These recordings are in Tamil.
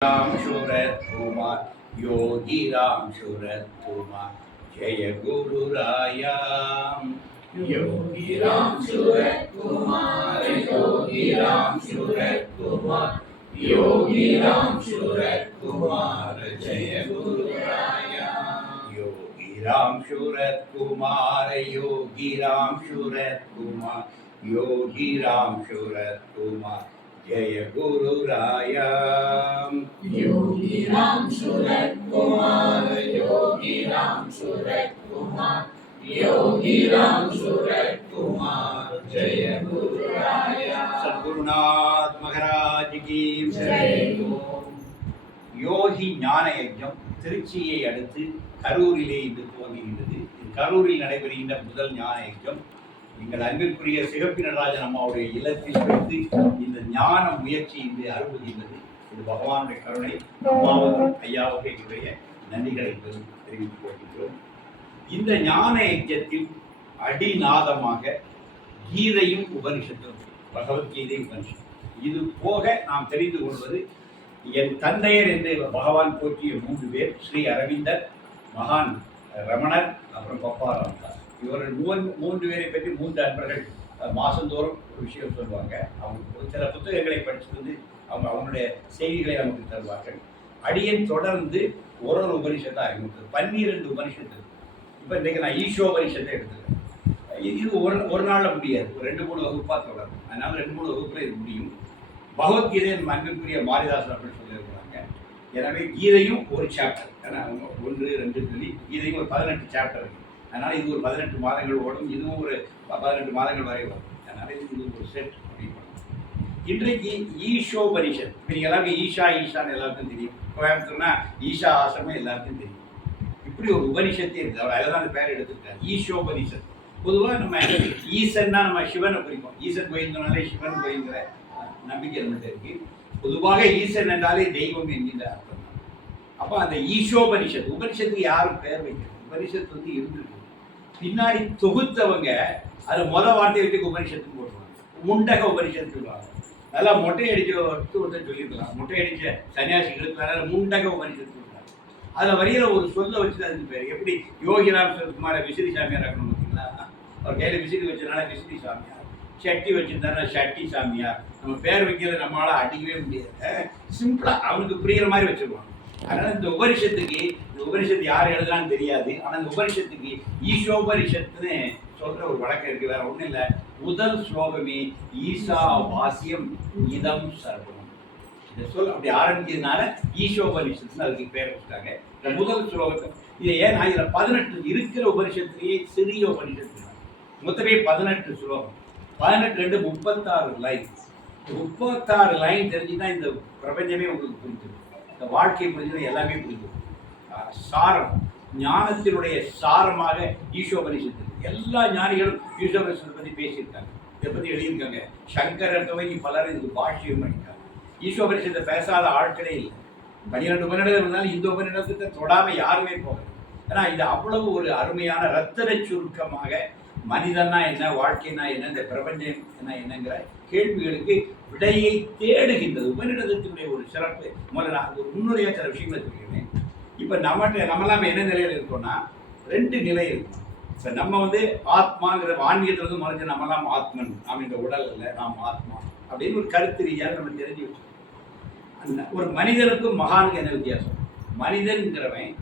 राम शूरत कुमार योगी राम शूरत कुमार जय गुरु राया योगी राम शूरत कुमार योगी राम शूरत कुमार योगी राम शूरत कुमार जय गुरु राया योगी राम शूरत कुमार योगी राम शूरत कुमार योगी राम शूरत कुमार जय गुरु राया योगी राम शूरत कुमार योगी राम शूरत कुमार योगी राम शूरत कुमार जय गुरु राया सद्गुरुनाथ महाराज की जय யோகி ஞான யஜ்ஞம் திருச்சியை அடுத்து கரூரிலே இன்று துவங்குகின்றது. கரூரில் நடைபெறுகின்ற முதல் ஞான யஜ்ஞம் எங்கள் அன்பிற்குரிய சிகப்பி நடராஜன் அம்மாவுடைய இல்லத்தில் வைத்து இந்த ஞான முயற்சி இன்று அருள்கின்றது. இது பகவானுடைய கருணை. அம்மாவுக்கும் ஐயாவுடைய நன்றிகளை தெரிவித்துக் கொள்கின்றோம். இந்த ஞான யஜ்ஞத்தில் அடிநாதமாக கீதையும் உபனிஷத்தும், பகவத்கீதை உபனிஷத்து, இது போக நாம் தெரிந்து கொள்வது என் தந்தையர் என்று பகவான் போற்றிய 3 பேர், ஸ்ரீ அரவிந்தர், மகான் ரமணர், அப்புறம் பப்பா ராம்தாஸ். இவர்கள் 3 பேரை பற்றி 3 அன்பர்கள் மாதந்தோறும் ஒரு விஷயம் சொல்லுவாங்க. அவங்க சில புத்தகங்களை படித்து வந்து அவங்களுடைய செய்திகளை நமக்கு தருவார்கள். அடியன் தொடர்ந்து ஒரு உபனிஷத்தை அறிமுகம் 12 உபனிஷத்து. இப்போ இன்றைக்கு நான் ஈஷோபனிஷத்தை எடுத்துக்கிறேன். இது ஒரு நாளில் முடியாது, ஒரு 2-3 வகுப்பாக தொடரும். அதனால 2-3 வகுப்பில் இது முடியும். பகவத்கீதை அன்பிற்குரிய மாரிதாசன் அப்படின்னு சொல்லியிருக்கிறாங்க. எனவே கீதையும் ஒரு சாப்டர், ஏன்னா 1, 2 சொல்லி கீதையும் ஒரு 18 சாப்டர் இருக்குது. அதனால் இது ஒரு 18 மாதங்கள் ஓடும், இதுவும் ஒரு 18 மாதங்கள் வரை வரும். அதனால் இது ஒரு செட் அப்படின்னு. இன்றைக்கு ஈஷோபனிஷத், இப்போ நீங்கள் எல்லாருக்கும் ஈஷான்னு எல்லாருக்கும் தெரியும். கோயம்புத்தூர்னா ஈஷா ஆசிரமம் எல்லாருக்கும் தெரியும். இப்படி ஒரு உபனிஷத்தே இருக்குது. அவர் அதில் தான் அந்த பேர் எடுத்துக்கிட்டார், ஈஷோபனிஷத். பொதுவாக நம்ம ஈசன்னா நம்ம சிவனை குறிப்போம். ஈசன் கோயில்னாலே சிவன் கோயில்ங்கிற நம்பிக்கை நம்மகிட்ட இருக்கு. பொதுவாக ஈசன் என்றாலே தெய்வம் என்கின்ற அர்த்தம் தான். அப்போ அந்த ஈஷோபனிஷத், உபனிஷத்துக்கு யாரும் பெயர் வைக்கிறது? உபனிஷத்து வந்து இருந்திருக்கு. பின்னாடி தொகுத்தவங்க அது வார்த்தையை வச்சு உபனிஷத்துக்கு போட்டுருவாங்க. முண்டக உபனிஷத்து சொல்லுவாங்க. நல்லா மொட்டை அடிச்ச ஒருத்தர் சொல்லியிருக்கலாம். மொட்டை அடிச்ச சன்னியாசிகளுக்கு அதனால முண்டக உபனிஷத்து சொல்றாங்க. அதில் வரியில ஒரு சொல்ல வச்சு அதுக்கு பேர். எப்படி யோகிராம் சரத்குமார விசிறி சாமியார் இருக்கணும் பார்த்தீங்களா? அவர் கையில் விசிறி வச்சதுனால விசிறி சாமியார், சட்டி வச்சிருந்தாருன்னா சட்டி சாமியார். நம்ம பேர் வைக்கிறத நம்மளால அடிக்கவே முடியாது. சிம்பிளா அவனுக்கு புரியுற மாதிரி வச்சிருவாங்க. அதனால இந்த உபனிஷத்து யார் எழுதுறான்னு தெரியாது. ஆனால் இந்த உபனிஷத்துக்கு ஈஷோபனிஷத்துன்னு சொல்ற ஒரு வழக்கம் இருக்கு. வேற ஒன்றும் இல்லை. முதல் ஸ்லோகமே ஈசா வாசியம் இதம் சர்வம். இந்த சொல் அப்படி ஆரம்பிக்கிறதுனால ஈஷோபனிஷத்துன்னு அதுக்கு பேர் வச்சுட்டாங்க. இந்த முதல் ஸ்லோகத்தை இதை ஏன்னா இதில் 18 இருக்கிற உபனிஷத்துலேயே சிறிய உபனிஷத்து மொத்தமே 18 ஸ்லோகம். 18 36 லைன். 36 லைன் தெரிஞ்சுதான் இந்த பிரபஞ்சமே உங்களுக்கு புரிஞ்சிடும். இந்த வாழ்க்கை புரிஞ்சது எல்லாமே புரிஞ்சிடும். சாரம், ஞானத்தினுடைய சாரமாக ஈஷோபனிஷத்து. எல்லா ஞானிகளும் ஈஷோபனிஷத்தை பற்றி பேசியிருக்காங்க, இதை பற்றி எழுதியிருக்காங்க. சங்கரர் துவங்கி பலர் இதுக்கு பாஷ்யம் பண்ணியிருக்காங்க. ஈஷோபனிஷத்தை பேசாத ஆட்களே இல்லை. 12 உபநிடதம் இருந்தாலும் இந்த உபநிடத்தை தொடாமல் யாருமே போகல. ஏன்னா இது அவ்வளவு ஒரு அருமையான ரத்தன சுருக்கமாக மனிதனா என்ன, வாழ்க்கைனா என்ன, இந்த பிரபஞ்சம் என்னங்கிற கேள்விகளுக்கு விடையை தேடுகின்றது உபநிடதத்தினுடைய ஒரு சிறப்பு. முதல்ல நான் ஒரு முன்னுரையாக சில விஷயங்களை சொல்லியிருந்தேன். இப்போ நம்மளாம் என்ன நிலையில் இருக்கோம்னா 2 நிலை இருக்கும். இப்போ நம்ம வந்து ஆத்மாங்கிற ஆன்மீகத்தில் வந்து மறைஞ்சு நம்மளாம் ஆத்மன், நாம் இந்த உடல் இல்லை, நாம் ஆத்மா அப்படின்னு ஒரு கருத்து ரீதியாக நம்ம தெரிஞ்சு வச்சுக்கோம். ஒரு மனிதனுக்கும் மகானுக்கு என்ன வித்தியாசம்? மனிதன்கிறவன்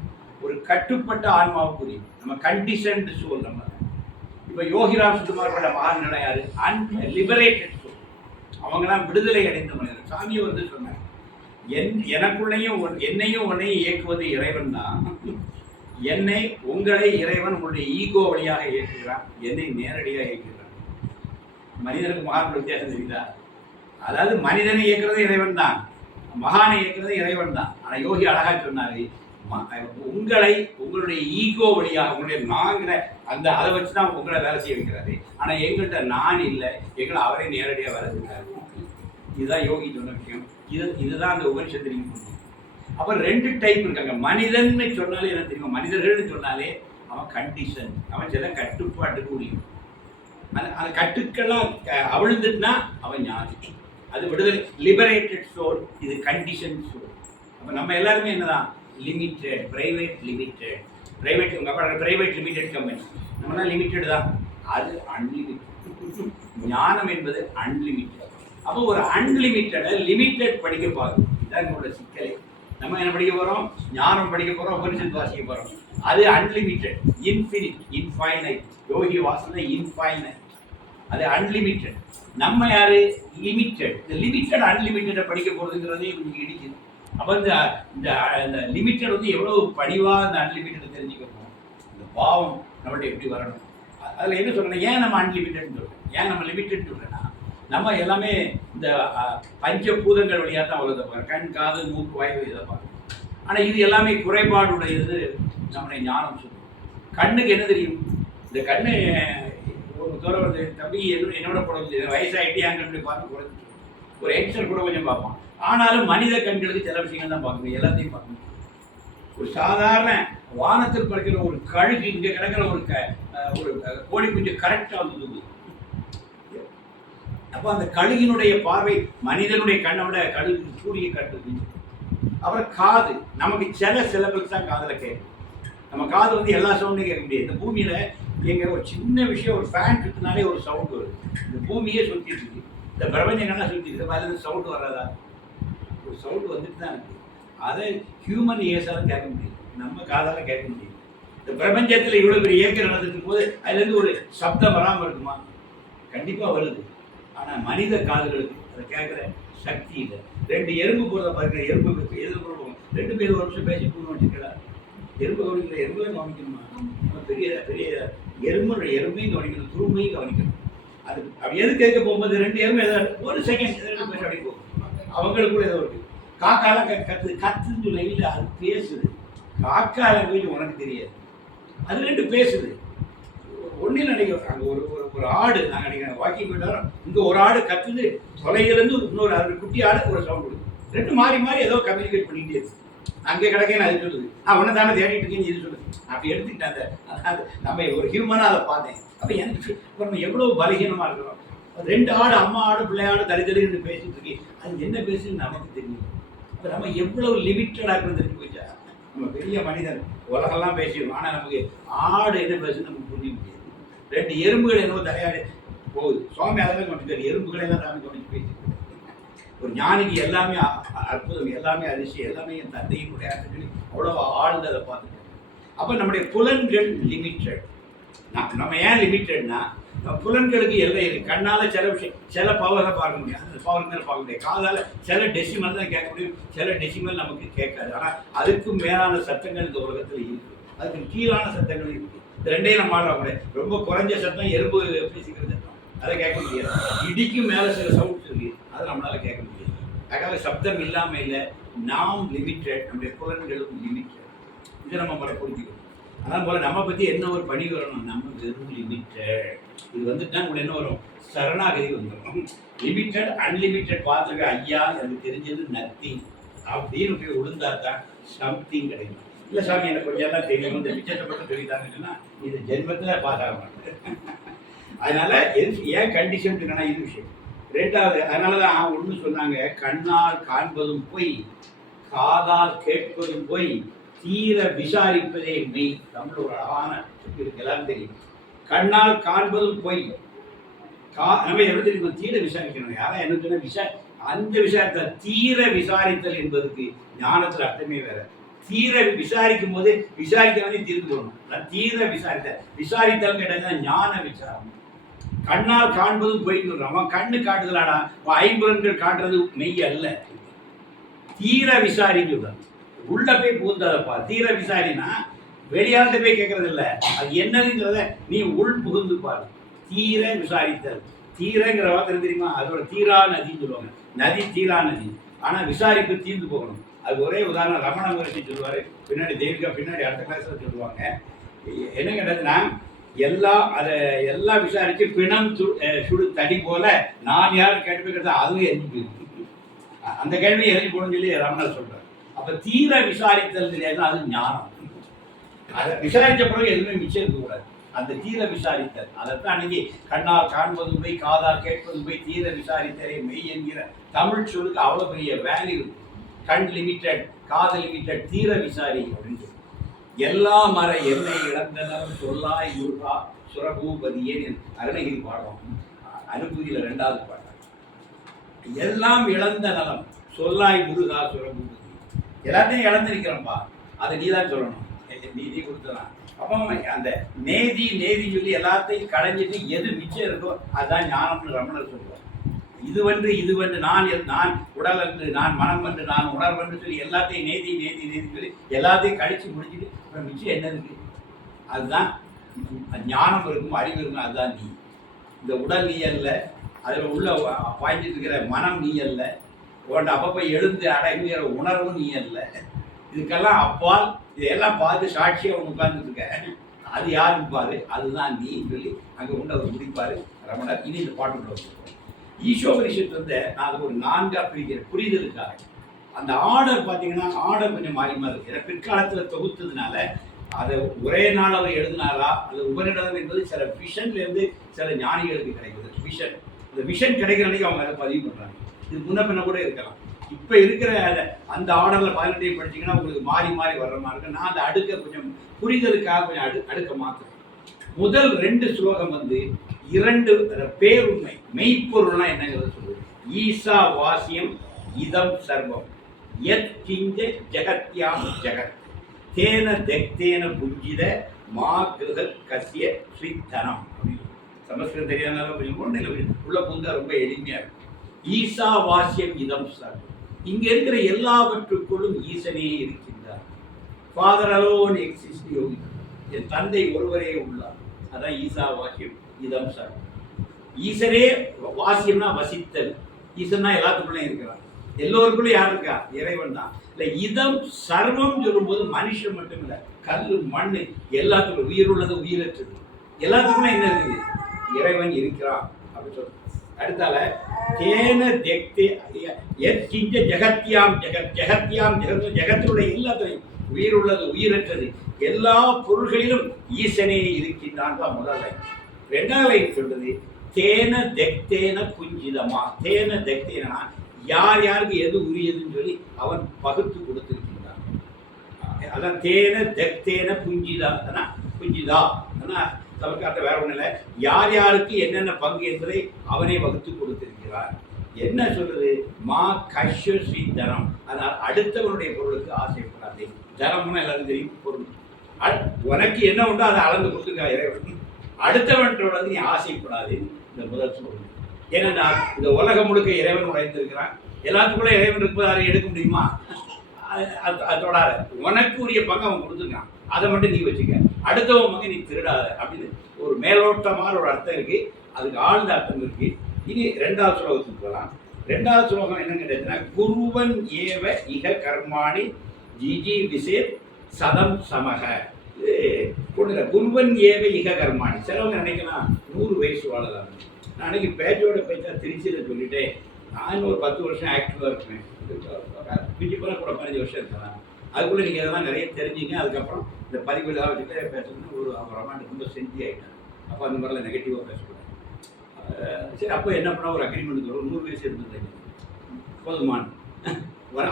ஒரு கட்டுப்பட்ட ஆன்மாவுக்குரிய, நம்ம கண்டிஷன்டு சோல். நம்ம இப்போ யோகிராம் சுகுமாரோட மகான்கள் யாரு? அன்லிபரேட்டட் சோல். அவங்களாம் விடுதலை அடைந்த மனிதர். சாமியை வந்து சொன்னாங்க, எனக்குள்ளையும் என்னையும் உன்னையும் இயக்குவது இறைவன் தான். என்னை உங்களை இறைவன் உங்களுடைய ஈகோ வழியாக இயக்குகிறான், என்னை நேரடியாக இயக்குகிறான். மனிதனுக்கு மகான் வித்தியாசம் தெரியுதா? அதாவது மனிதனை இயக்குறது இறைவன் தான், மகானை இயக்குறது இறைவன் தான். ஆனால் யோகி அழகா சொன்னாரு, உங்களை உங்களுடைய ஈகோ வழியாக, உங்களுடைய நாங்கிற அந்த அதை வச்சு தான் உங்களை வேலை செய்ய வைக்கிறாரு. ஆனால் எங்கள்கிட்ட நான் இல்லை, எங்களை அவரே நேரடியாக வேலை செய்கிறாரு. இதுதான் யோகி சொன்ன விஷயம். இதுதான் அந்த உபனிஷத்து. அப்புறம் 2 டைப் இருக்காங்க. மனிதன்னு சொன்னாலே என்ன தெரியுமா? மனிதர்கள்னு சொன்னாலே அவன் கண்டிஷன், அவன் சில கட்டுப்பாட்டுக்கு உரியும். அந்த கட்டுக்கெல்லாம் அவிழ்ந்துட்டுனா அவன் ஞானி. அது விடுதலை, லிபரேட்டட் சோல். இது கண்டிஷன் சோல். அப்போ நம்ம எல்லாருமே என்னதான் limited, private limited, private private limited company, நம்மளாம் லிமிட்டெட் தான். அது அன்லிமிட்டெட். ஞானம் என்பது அன்லிமிட்டெட். அப்போ ஒரு அன்லிமிட்டடை லிமிட்டெட் படிக்க பார்க்கணும். இதுதான் நம்மளோட சிக்கலை. நம்ம என்ன படிக்க போகிறோம்? ஞானம் படிக்க போகிறோம், உபனிஷத் வாசிக்க போகிறோம். அது அன்லிமிட்டெட், இன்ஃபினிட், இன்ஃபைனைட். யோகி வாசனை இன்ஃபைனைட், அது அன்லிமிட்டெட். நம்ம யாரு? லிமிட்டெட். இந்த லிமிட்டெட் அன்லிமிட்டெடை படிக்க போகிறதுங்கிறதே கொஞ்சம் இடிக்குது. அப்போ இந்த லிமிட்டெட் வந்து எவ்வளோ பணிவாக இந்த அன்லிமிட்டெட் தெரிஞ்சுக்கணும். இந்த பாவம் நம்மள்ட்ட எப்படி வரணும்? அதில் என்ன சொல்கிறேன், ஏன் நம்ம அன்லிமிட்டட்னு சொல்கிறேன், ஏன் நம்ம லிமிட்டட் சொல்கிறேன்னா, நம்ம எல்லாமே இந்த பஞ்சபூதங்கள் வழியாக தான் உலகத்தை பார்க்குறோம். கண், காது, மூக்கு, வாயு இதை பார்க்குறோம். ஆனால் இது எல்லாமே குறைபாடுடையது. நம்முடைய ஞானம் சொல்லும். கண்ணுக்கு என்ன தெரியும்? இந்த கண்ணு ஒரு தூரம் வந்து தம்பி என்னோட குறைஞ்சி வயசாகிட்டு என் கண்ணு பார்த்து குறைஞ்சி ஒரு எக்ஸர் கூட கொஞ்சம் பார்ப்பான். ஆனாலும் மனித கண்களுக்கு சில விஷயங்கள் தான் பார்க்கணும், எல்லாத்தையும் பார்க்கணும். ஒரு சாதாரண வானத்தில் பறக்கிற ஒரு கழுகு இங்கே கிடக்கிற ஒரு கோழி குஞ்சு கரெக்டாக வந்து தூங்குது. அப்போ அந்த கழுகினுடைய பார்வை மனிதனுடைய கண்ணை விட கழுகு சூரிய கட்டு. அப்புறம் காது, நமக்கு சில சிலபஸ் தான் காதில் கேட்கும். நம்ம காது வந்து எல்லா சவுண்டையும் கேட்க முடியாது. இந்த பூமியில் எங்கள் ஒரு சின்ன விஷயம், ஒரு ஃபேன் சுற்றினாலே ஒரு சவுண்டு வருது. இந்த பூமியே சுற்றிட்டு இருக்கு, இந்த பிரபஞ்சங்கள்லாம் சுற்றி இருக்கு. அதில் சவுண்டு வராதா? ஒரு சவுண்டு வந்துட்டு தான் இருக்குது. அதை ஹியூமன் இயர்ஸால் கேட்க முடியும், நம்ம காதால் கேட்க முடியும். இந்த பிரபஞ்சத்தில் இவ்வளோ பெரிய இயக்கம் நடந்துட்டு போது அதுலேருந்து ஒரு சப்தம் வராமல் இருக்குமா? கண்டிப்பாக வருது. ஆனால் மனித காதுகளுக்கு அதை கேட்குற சக்தி இல்லை. 2 எறும்பு போகிறத பார்க்குற எறும்பு எதிர்ப்பு போடுவோம். 2 பேர் ஒரு நிமிஷம் பேசி போகணும் வச்சுக்கலாம். எறும்பு கவனிக்கிற எறும்புலையும் கவனிக்கணுமா? நம்ம பெரிய பெரிய எறும்பையும் கவனிக்கணும், துரும்பையும் கவனிக்கணும். அது அப்படி எது கேட்க போகும்போது 2 எறும்பு ஏதாவது ஒரு செகண்ட் 2 பேர் அப்படி போகும். அவங்களுக்குள்ள ஏதோ இருக்குது. காக்காலாம் கத்துன்னு சொல்ல இல்லை, அது பேசுது. காக்கா லாங்குவேஜ் உனக்கு தெரியாது, அது 2 பேசுது. ஒன்றும் நினைக்கிறோம். அங்கே ஒரு ஆடு, நாங்கள் நினைக்கிறேன் வாக்கிங் போயிட்டாலும் இங்கே ஒரு ஆடு கத்துது, தொலையிலேருந்து இன்னொரு அது குட்டி ஆடு ஒரு சவுண்ட் கொடுது. 2 மாறி மாறி ஏதோ கம்யூனிகேட் பண்ணிகிட்டே இருக்கு. அங்கே கிடக்கேன்னு அது சொல்லுது, ஒன்று தானே தேடிட்டு இருக்கேன்னு இது சொல்லுது. அப்படி எடுத்துக்கிட்டேன். அது நம்ம ஒரு ஹியூமனாக அதை பார்த்தேன். அப்போ எனக்கு இப்போ நம்ம எவ்வளோ பலகீனமாக இருக்கிறோம். 2 ஆடு, அம்மா ஆடு, பிள்ளையாடு தனித்தனின்னு பேசிட்டு இருக்கு. அது என்ன பேசுன்னு நமக்கு தெரியும். இப்போ நம்ம எவ்வளோ லிமிட்டடாக இருக்கிறது தெரிஞ்சு போயிட்டா. நம்ம பெரிய மனிதன் உலகெல்லாம் பேசிடுவோம். ஆனால் நமக்கு ஆடு என்ன பேசுன்னு நமக்கு புரிய முடியாது. 2 எறும்புகள் என்னவோ தலையாடு போகுது. சுவாமி அதெல்லாம் கவனிச்சார், எறும்புகளெல்லாம் சாமி கவனிச்சு பேசிட்டு. ஒரு ஞானிக்கு எல்லாமே அற்புதம், எல்லாமே அதிசயம், எல்லாமே என் தந்தையினுடைய சொல்லி அவ்வளோ ஆழ்ந்து அதை பார்த்துட்டு. அப்போ நம்முடைய புலன்கள் லிமிட்டட். நம்ம ஏன் லிமிட்டட்னா, நம்ம புலன்களுக்கு எல்லை இருக்குது. கண்ணால் சில விஷயம், சில பவரை பார்க்க முடியும், அந்த பவர் மேலே பார்க்க முடியாது. காதால் சில டெசிமல் தான் கேட்க முடியும், சில டெசிமல் நமக்கு கேட்காது. ஆனால் அதுக்கும் மேலான சத்தங்கள் இந்த உலகத்தில் இருக்குது, அதுக்கு கீழான சத்தங்கள் இருக்குது. இந்த 2ஐயும் நம்ம ஆட ரொம்ப குறைஞ்ச சத்தம் எறும்பு பேசிக்கிற சத்தம், அதை கேட்க முடியாது. இடிக்கும் மேலே சில சவுண்ட்ஸ் இருக்குது, அதை நம்மளால் கேட்க முடியாது. அதுக்காக சப்தம் இல்லாமல் இல்லை. நாம் லிமிட்டட், நம்முடைய புலன்களும் லிமிட்டட். இதை நம்ம முறை புரிஞ்சுக்கணும். அதனால் போல் நம்ம பற்றி என்ன ஒரு பணி வரணும், நம்ம வெறும் லிமிட்டட். இது வந்துட்டா உங்களுக்கு என்ன வரும்? சரணாகதி வந்துடும். லிமிட்டட் அன்லிமிட்டட் பார்த்துருக்க ஐயா எனக்கு தெரிஞ்சது நத்திங் அப்படின்னு போய் விழுந்தா தான் சம்திங் கிடைக்கும். இல்லை சாமி எனக்கு கொஞ்சம் தான் தெரியும், இந்த விஜயத்தை மட்டும் சொல்லித்தாங்கன்னா இது ஜென்மத்தில் பாஸ் ஆக மாட்டேன். அதனால ஏன் கண்டிஷன் என்னன்னா இது விஷயம். 2வது, அதனால தான் ஒன்று சொன்னாங்க, கண்ணால் காண்பதும் பொய், காதால் கேட்பதும் பொய், தீர விசாரிப்பதே மெய். தமிழ் ஒரு அழகான இருக்கு, எல்லாரும் தெரியும். கண்ணால் காண்பதும் பொய், நம்ம எப்படி தெரியும்? தீர விசாரிக்கணும். யாரா என்ன சொன்னா அந்த விசாரித்தல், தீர விசாரித்தல் என்பதுக்கு ஞானத்தில் அர்த்தமே வேற. தீர விசாரிக்கும் போது விசாரிக்க வந்து தீர்ந்து போகணும். தீர விசாரித்தல் கேட்டது ஞான விசாரம். கண்ணால் காண்பதும் பொய்ன்னு சொல்றான். அவன் கண்ணு காட்டுதலாடா, 5 புலன்கள் காட்டுறது மெய் அல்ல. தீர விசாரின்னு சொல்றான். உள்ள போய் புகுந்ததப்பா. தீர விசாரினா வெளியாளத்தை போய் கேட்கறது இல்லை, அது என்னதுங்கிறத நீ உள் புகுந்து பாரு. தீர விசாரித்தல். தீரங்கிற வார்த்தை தெரியுமா? அதோட தீரா நதின்னு சொல்லுவாங்க. நதி தீரா நதி. ஆனால் விசாரிப்பு தீர்ந்து போகணும். அது ஒரே உதாரணம் ரமண மகர்ஷி சொல்லுவார். பின்னாடி தேவிகா பின்னாடி அடுத்த கிளாஸில் சொல்லுவாங்க. என்ன கேட்டதுன்னா, எல்லாம் விசாரிச்சு பிணம் சுடு தடி போல நான் யாரும் கேட்டு அதுவும் எரிஞ்சு போயிருக்கு. அந்த கேள்வியை எரிஞ்சு போகணும்னு சொல்லி ரமணர் சொல்றாரு. அப்ப தீர விசாரித்தல் தெரியாது, அது ஞானம். அதை விசாரித்த பிறகு எதுவுமே மிச்சம் இருக்கக்கூடாது. அந்த தீர விசாரித்தல், அதைத்தான் அன்னைக்கு கண்ணால் காண்பதும் போய், காதால் கேட்பதும் போய், தீர விசாரித்தலே மெய் என்கிற தமிழ் சொல்லுக்கு அவ்வளோ பெரிய வேல்யூ இருக்கு. கண் லிமிட்டட், காது லிமிட்டட், தீர விசாரி அப்படின்னு சொல்லி. எல்லா மர எண்ணெய் இழந்தனர் சொல்லாய் முருகா சுரபூபதியே அருணகிரி பாடம் அனுபூதியில் 2வது பாடம். எல்லாம் இழந்த நலம் சொல்லாய் முருகா சுரபூபதி. எல்லாத்தையும் இழந்திருக்கிறோம்ப்பா, அதை நீ தான் சொல்லணும், நீதி கொடுத்ததான். அப்போ அந்த நேதி சொல்லி எல்லாத்தையும் களைஞ்சிட்டு எது மிச்சம் இருக்கோ அதுதான் ஞானம்னு ரமணர் சொல்லுவார். இது நான் உடல் என்று, நான் மனம் என்று, நான் உணர்வென்று சொல்லி எல்லாத்தையும் நேதி சொல்லி எல்லாத்தையும் கழிச்சு முடிச்சுட்டு அப்புறம் மிச்சம் என்ன இருக்கு? அதுதான் ஞானம் இருக்கும், அறிவு இருக்கும். அதுதான் நீ. இந்த உடல் நீ அல்ல, அதில் உள்ள பாய்ஞ்சிட்டு இருக்கிற மனம் நீ அல்ல, உன்னை அப்பப்போ எழுந்து அடங்குகிற உணர்வும் நீ அல்ல. இதுக்கெல்லாம் அப்பால் இதையெல்லாம் பார்த்து சாட்சியாக அவன் உட்கார்ந்துட்டு இருக்க, அது யாருன்னு பாரு, அதுதான் நீ சொல்லி அங்கே உண்டு அவர் முடிப்பார் ரமணர். இனி இந்த பாட்டுக்குள்ள வச்சுருக்கோம். ஈசோபரிஷத்து நான் அதை ஒரு 4ஆக பிரிக்கிறேன் புரிதலுக்காக. அந்த ஆர்டர் பார்த்தீங்கன்னா ஆர்டர் கொஞ்சம் மாறி இருக்கு. ஏன்னா பிற்காலத்தில் தொகுத்ததுனால அதை ஒரே நாள் அவர் எழுதினாரா அல்லது உபநிடதம் என்பது சில விஷன்லேருந்து சில ஞானிகளுக்கு கிடைக்குது. விஷன், இந்த விஷன் கிடைக்கிற அன்னைக்கு அவங்க அதை பதிவு பண்ணுறாங்க. இது முன்ன பின்ன கூட இருக்கலாம். இப்போ இருக்கிற அந்த ஆர்டரில் 18 படிச்சிங்கன்னா உங்களுக்கு மாறி வர்ற மாதிரி இருக்கு. நான் அந்த அடுக்க கொஞ்சம் புரிதலுக்காக கொஞ்சம் அடுக்க மாற்றுறேன். முதல் 2 ஸ்லோகம் 2 பேருண்மை மெய்ப்பொருள்னா என்னங்கிறத சொல்லுது. ஈசா வாசியம் இதம் சர்வம் யத் கிஞ்ச ஜெகத்யாம் ஜெகத் தேன தெக்தேன புஞ்சித மா கிருத கசிய ஸ்ரீதனம். சமஸ்கிருதம் தெரியாதனால கொஞ்சம் ஒன்றில் உள்ள புந்தா ரொம்ப எளிமையாக இருக்கும். ஈசா வாசியம் இதம் சர்வம், இங்க இருக்கிற எல்லாவற்றுக்குள்ளும் ஈசனே இருக்கின்றார். ஃபாதர் அலோன் எக்ஸிஸ்ட் யோகி, என் தந்தை ஒருவரே உள்ளார். அதான் ஈசா வாசியம் இதம் சர்வம். ஈசனே வாசியம்னா வசித்தல், ஈசன்னா எல்லாத்துக்குள்ளே இருக்கிறார். எல்லோருக்குள்ளே யார் இருக்கா? இறைவன் தான். இல்லை இதம் சர்வம் சொல்லும்போது மனுஷன் மட்டும் இல்லை, கல் மண் எல்லாத்துக்கும், உயிர் உள்ளது உயிரற்றது எல்லாத்துக்குமே என்ன இருக்குது? இறைவன் இருக்கிறான் அப்படின்னு சொல்லுங்க. அடுத்தால தேன தெக்தே எத்கிஞ்ச ஜெகத்யாம் ஜெகத், ஜெகத்யாம் ஜெகத், ஜெகத்தினுடைய எல்லாத்தையும், உயிர் உள்ளது உயிரற்றது எல்லா பொருள்களிலும் ஈசனே இருக்கின்றான் தான் முதல் லைன். 2வது லைன் சொல்றது தேன தெக்தேன குஞ்சிதமா. தேன தெக்தேனா யார் யாருக்கு எது உரியதுன்னு சொல்லி அவன் பகுத்து கொடுத்திருக்கின்றான். அதான் தேன தெக்தேன குஞ்சிதா குஞ்சிதா. தமிழ்காட்ட வேற ஒன்றும் இல்லை, யார் யாருக்கு என்னென்ன பங்கு என்பதை அவனே வகுத்து கொடுத்திருக்கிறார். என்ன சொல்றது? மா கஷ்ய ஸ்ரீ தனம். அதனால் அடுத்தவனுடைய பொருளுக்கு ஆசைப்படாதே. தனம்னா எல்லாரும் தெரியும் பொருள். உனக்கு என்ன உண்டோ அதை அளந்து கொடுத்துக்கா இறைவன். அடுத்தவன்றோட நீ ஆசைப்படாதே இந்த முதல் சொல்றது. ஏன்னா இந்த உலகம் முழுக்க இறைவன் உடைந்திருக்கிறான். எல்லாத்துக்குள்ள இறைவன் இருப்பது அதை எடுக்க முடியுமா? அதோட உனக்கு உரிய பங்கு அவன் கொடுத்துருக்கான், அதை மட்டும் நீ வச்சுக்க, அடுத்தவன் பங்கு நீ திருடாத அப்படின்னு ஒரு மேலோட்டமான ஒரு அர்த்தம் இருக்கு. அதுக்கு ஆழ்ந்த அர்த்தம் இருக்கு. இனி 2வது ஸ்லோகத்துக்கு போகலாம். 2வது ஸ்லோகம் என்ன கேட்டதுன்னா குருவன் ஏவ இக கர்மாணி ஜிஜி விசேத் சதம் சமக. இது கொண்டு குருவன் ஏவ இக கர்மாணி. சிலவங்க நினைக்கலாம் 100 வயசு வாழலாம். நான் அன்னைக்கு பேச்சோட பேச்சா திருச்சியில் சொல்லிட்டேன், நான் ஒரு 10 வருஷம் ஆக்டிவாக இருப்பேன், பிஜி போல கூட 15 வருஷம் இருக்கலாம். அதுக்குள்ளே நீங்கள் இதெல்லாம் நிறைய தெரிஞ்சிங்க. அதுக்கப்புறம் இந்த பதிவுலாம் வச்சுட்டு பேசணும்னு ஒரு ரொமாண்ட் ரொம்ப செஞ்சு ஆகிட்டேன். அப்போ அந்த மாதிரிலாம் நெகட்டிவாக பேசக்கூடாது. சரி, அப்போ என்ன பண்ணால் ஒரு அக்ரிமெண்ட் வரும், 100 வயசு இருந்தது போதுமான,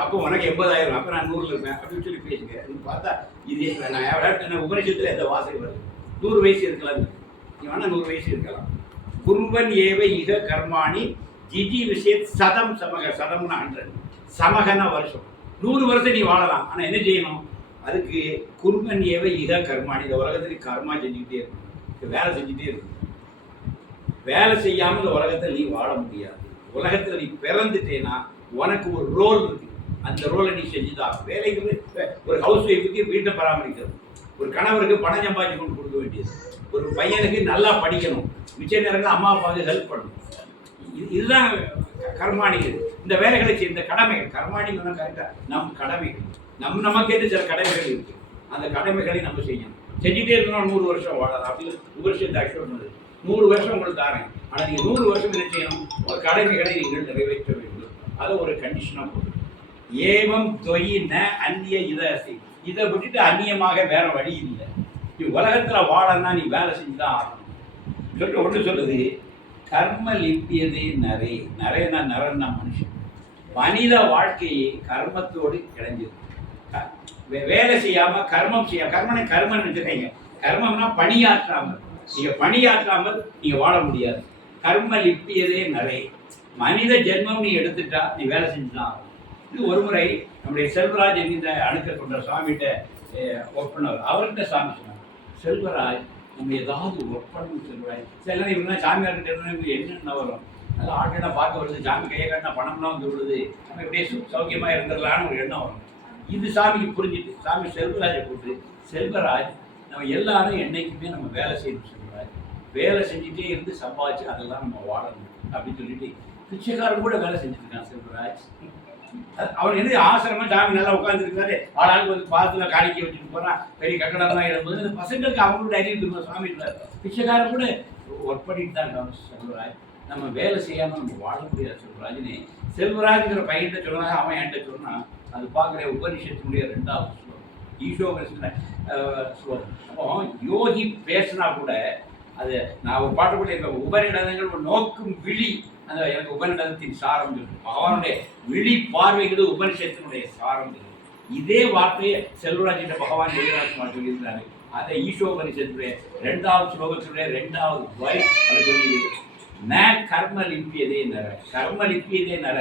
அப்போ உனக்கு 80,000, அப்போ நான் 100 இருப்பேன் அப்படின்னு சொல்லி பேசுங்க. பார்த்தா இது நான் உபநிஷத்தில் எந்த வாசல் வருது? 100 வயசு இருக்கலாம், நீ வேணா 100 வயசு இருக்கலாம். குருவன் ஏவ இக கர்மாணி ஜிஜி விஷயத் சதம் சமக. சதம்னா 100, சமகனா வருஷம். 100 வருஷம் நீ வாழலாம். ஆனால் என்ன செய்யணும்? அதுக்கு குருவன் ஏவ இக கர்மாணி. இந்த உலகத்தில் கர்மா செஞ்சுக்கிட்டே இருக்கணும், வேலை செஞ்சுட்டே இருக்கணும். வேலை செய்யாமல் இந்த உலகத்தில் நீ வாழ முடியாது. உலகத்தில் நீ பிறந்துட்டேன்னா உனக்கு ஒரு ரோல் இருக்கு, அந்த ரோலை நீ செஞ்சுதான். வேலைக்கு ஒரு ஹவுஸ் ஒய்ஃபுக்கு வீட்டை பராமரிக்கிறது, ஒரு கணவருக்கு பணம் சம்பாதிச்சு கொண்டு கொடுக்க வேண்டியது, ஒரு பையனுக்கு நல்லா படிக்கணும், மிச்ச நேரங்கள் அம்மா அப்பாவுக்கு ஹெல்ப் பண்ணணும். இதுதான் கர்மாணிகள். இந்த வேலைகளை செய்ய, இந்த கடமைகள் கர்மாணிகள் தான் கரெக்டாக நம் கடமைகள். நமக்கேற்று சில கடமைகள் இருக்கு, அந்த கடமைகளை நம்ம செய்யணும். செஞ்சுட்டே இருக்கணும். 100 வருஷம் வாழலாம் அப்படின்னு உபரிஷத்தை அஷ்டம் பண்ணுது. 100 வருஷம் உங்களுக்கு தாரேன், ஆனால் நீங்கள் 100 வருஷம் என்ன செய்யணும்? ஒரு கடமைகளை நீங்கள் நிறைவேற்ற வேண்டும். அதை ஒரு கண்டிஷனாக போட்டு ஏவம் தொய் ந அந்நிய இதை இதை விட்டுட்டு அந்நியமாக வேற வழி இல்லை. நீ உலகத்தில் வாழன்னா நீ வேலை செஞ்சு தான் ஆகணும். சொல்லிட்டு ஒன்று சொல்லுது, கர்ம லிப்பியதே நரே. நரேனா நரன்னா மனுஷன். மனித வாழ்க்கையை கர்மத்தோடு இணைஞ்சது. வேலை செய்யாம கர்மம் செய்ய கர்மம் நினைச்சுக்கீங்க. கர்மம்னா பணியாற்றாமல். நீங்க பணியாற்றாமல் நீங்க வாழ முடியாது. கர்ம லிப்பியதே நிறைய. மனித ஜென்மம் நீ எடுத்துட்டா நீ வேலை செஞ்சுதான். இது ஒரு முறை நம்முடைய செல்வராஜ் என்கின்ற அணுக்க கொண்ட சுவாமிகிட்ட ஒர்க் பண்ணவர். அவர்கிட்ட சாமி சொன்னார், செல்வராஜ் நம்ம ஏதாவது ஒர்க் பண்ணணும் செல்வராஜ். சில இவங்க சாமியார்கிட்ட இருந்து என்னென்ன வரும், அதெல்லாம் ஆட்களை பார்க்க வருது, சாமி கையை காட்டினா பணம்லாம் வந்து விடுது, நம்ம இப்படியே சௌக்கியமாக இருந்துடலான்னு ஒரு எண்ணம் வரும். இது சாமிக்கு புரிஞ்சுட்டு சாமி செல்வராஜை கூப்பிட்டு, செல்வராஜ் நம்ம எல்லாரும் என்னைக்குமே நம்ம வேலை செய்யணும் செல்வராஜ், வேலை செஞ்சுட்டே இருந்து சம்பாதிச்சு அதெல்லாம் நம்ம வாழணும் அப்படின்னு சொல்லிட்டு பிச்சைக்காரன் கூட வேலை செஞ்சுட்டு இருக்கான் செல்வராஜ். அவர் என்ன ஆசிரமம் சாமி நல்லா உட்காந்துருக்காரு, ஆளாளுக்கு வந்து பாத்துல காணிக்கை வச்சுட்டு போறான், பெரிய கட்டடம்லாம் எழுதும்போது அந்த பசங்களுக்கு அவங்களோட அறிவு இருக்கும். சாமி பிச்சைக்காரன் கூட ஒர்க் பண்ணிட்டு தான் இருக்காங்க செல்வராஜ். நம்ம வேலை செய்யாமல் நம்ம வாழ முடியாது செல்வராஜ்னு செல்வராஜ்ங்கிற பையன்கிட்ட சொன்னாங்க. அவன் என்கிட்ட சொன்னான், அது பார்க்குற உபனிஷத்தினுடைய 2வது ஸ்லோகம், ஈஷோபனிஷத்துல ஸ்லோகம். அப்போ யோகி பேசினா கூட அது நான் ஒரு பாட்டு கூட இருக்க உபநிடதங்கள் ஒரு நோக்கும் விழி, அந்த எனக்கு உபநிடதத்தின் சாரம் இருக்கு. பகவானுடைய விழி பார்வைகள் உபனிஷத்தினுடைய சாரம் இருக்கு. இதே வார்த்தையை செல்வராஜிட்ட பகவான் எழுதராஜ்குமார் சொல்லியிருந்தாரு. அதை ஈஷோபனிஷத்துடைய 2வது ஸ்லோகத்தினுடைய 2வது வரி அவர் சொல்லியிருக்கு. கர்ம லிப்பியதே நர, கர்ம லிப்பியதே நர,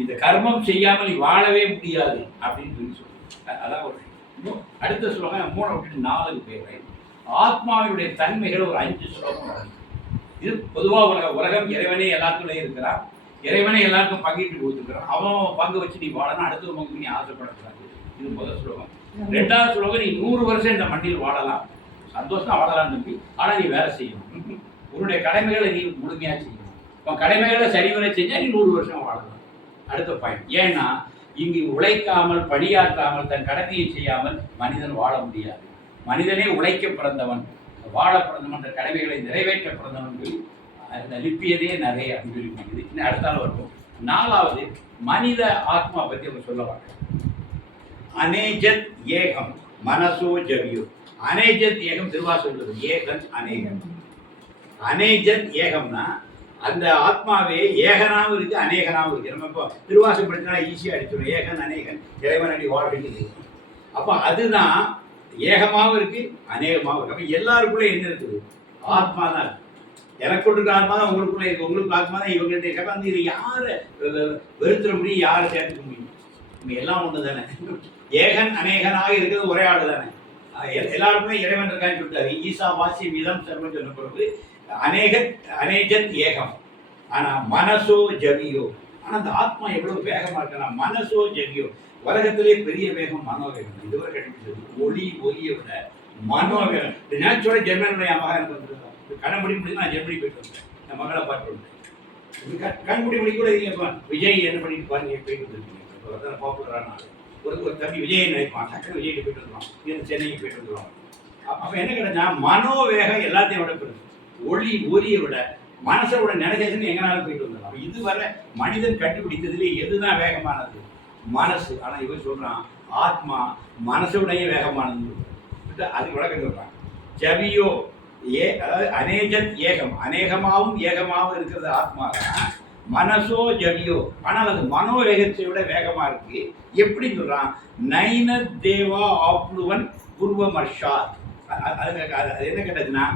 இந்த கர்மம் செய்யாமல் நீ வாழவே முடியாது அப்படின்னு சொல்லி சொல்லுங்க. அதான் ஒரு அடுத்த ஸ்லோகம் 3 விட்டு 4 பேர். ஆத்மாவினுடைய தன்மைகள் ஒரு 5 ஸ்லோகம். இது பொதுவாக உலகம் இறைவனே எல்லாத்துலையும் இருக்கிறான், இறைவனே எல்லாருக்கும் பங்கிட்டு கொடுத்துருக்கிறான். அவன் பங்கு வச்சு நீ வாழணும், அடுத்த பங்கு நீ ஆசைப்படக்கூடாது. இது முதல் ஸ்லோகம். 2வது ஸ்லோகம், நீ 100 வருஷம் இந்த மண்ணில் வாழலாம், சந்தோஷமா வாழலாம் தம்பி, ஆனா நீ வேலை செய்யணும், உன்னுடைய கடமைகளை நீ முழுமையா செய்யணும். உன் கடமைகளை சரிவரை செஞ்சா நீ 100 வருஷம் வாழலாம். அடுத்த பாயிண்ட், ஏன்னா இங்கு உழைக்காமல் பணியாற்றாமல் தன் கடமையை செய்யாமல் மனிதன் வாழ முடியாது. மனிதனே உழைக்க பிறந்தவன், வாழ பிறந்தவன், அந்த கடமைகளை நிறைவேற்ற பிறந்தவன். அந்த லிப்பியதே நிறைய அப்படின்னு சொல்லி அடுத்தாலும் இருக்கும். 4வது மனித ஆத்மா பற்றி அவங்க சொல்லுவாங்க. அநேஜத் ஏகம் மனசோ ஜவியோ. அநேஜத் ஏகம் திருவாசகம், ஏகன் அநேகம். அநேஜத் ஏகம்னா அந்த ஆத்மாவே ஏகனாவும் இருக்கு அநேகனாவும் இருக்கு. நம்ம இப்போ திருவாசகம் படிச்சா ஈஸியாக அடிச்சிடும், ஏகன் அநேகன் இறைவன் அடி வாழ்றது. அப்போ அதுதான் ஏகமாகவும் இருக்கு அநேகமாகவும் இருக்கு. அப்போ எல்லாருக்குள்ளே என்ன இருக்குது? ஆத்மா தான் இருக்கு. எனக்கு இருக்கிற ஆத்மா தான் உங்களுக்குள்ளே இருக்கு, உங்களுக்கு ஆத்மா தான் இவங்கள்ட்ட இருக்க. அந்த இதை யாரை வெறுத்துற முடியும், யாரை சேர்த்துக்க முடியும்? நம்ம எல்லாம் ஒன்று தானே. ஏகன் அநேகனாக இருக்கிறது ஒரே ஆள் தானே. எல்லாருக்குமே இறைவன் இருக்கான்னு சொல்லிட்டாரு. ஈசா வாசி விதம் சர்வம் சொன்ன பிறகு அநேஜத் ஏகம். ஆனா மனசோ ஜவியோ. ஆனா அந்த ஆத்மா எவ்வளவு வேகமா இருக்குன்னா மனசோ ஜவியோ. உலகத்திலே பெரிய வேகம் மனோவேகம். இதுவரை கண்டுபிடிச்சது ஒலியை விட மனோவேகம். நேச்சுரல் ஜெர்மனுடைய மகன் எனக்கு வந்துருக்கான். கண்படி முடியும், நான் ஜெர்மனி போயிட்டு வந்தேன், என் மகளை பார்த்து வந்தேன். கண்படி முடி கூட விஜய் என்ன பண்ணிட்டு பாருங்க போயிட்டு வந்துருக்கீங்க. பாப்புலரான ஒரு தம்பி விஜய் நினைப்பான், டக்குனு விஜய்க்கு போயிட்டு வந்துடுவான், சென்னைக்கு போயிட்டு வந்துடுவான். அப்ப என்ன கிடைச்சா மனோவேகம் எல்லாத்தையும் விட பெருசு. ஒலியை விட மனசோட நினைச்சேன்னு எங்கனாலும் போயிட்டு வந்துடலாம். இதுவரை மனிதன் கண்டுபிடித்ததுலேயே எதுதான் வேகமானது? மனசு. ஆனா இவன் சொல்றான் ஆத்மா மனசுடைய வேகமானது. அது விளக்கம் சொல்றான். ஜவியோ அதாவது அநேஜத் ஏகம், அநேகமாவும் ஏகமாவும் இருக்கிறது ஆத்மா தான். மனசோ ஜவியோ, ஆனால் அது மனோவேகத்தை விட வேகமா இருக்கு. எப்படி சொல்றான்? நைன தேவா ஆப்ளுவன் பூர்வமர்ஷாத். அது என்ன கேட்டதுன்னா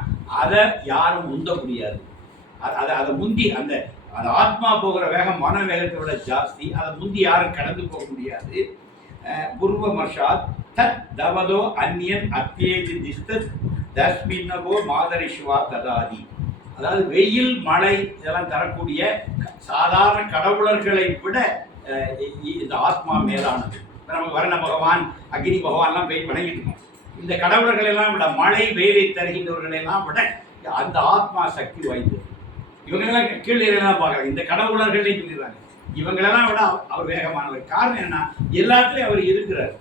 அதை யாரும் முந்த முடியாது. அதை முந்தி அந்த ஆத்மா போகிற வேகம் மன வேகத்தை விட ஜாஸ்தி. அதை முந்தி யாரும் கடந்து போக முடியாது. பூர்வமர்ஷாத் தத் தவதோ அந்நியன் அத்தியேஜி திஸ்தத் தஸ்மின்னகோ மாதரிஷ்வா ததாதி. அதாவது வெயில் மழை இதெல்லாம் தரக்கூடிய சாதாரண கடவுளர்களை விட இந்த ஆத்மா மேலானது. நமக்கு வரண பகவான் அக்னி பகவான்லாம் போய் வணங்கிட்டு இருக்கோம். இந்த கடவுளர்கள் எல்லாம் விட, மழை வெயிலை தருகின்றவர்கள் எல்லாம் விட அந்த ஆத்மா சக்தி வாய்ந்தது. இவங்களெல்லாம் கீழே பார்க்குறாங்க, இந்த கடவுளர்களே சொல்லிடுறாங்க. இவங்களெல்லாம் விட அவர் வேகமானவர். காரணம் என்ன? எல்லாத்துலேயும் அவர் இருக்கிறார்.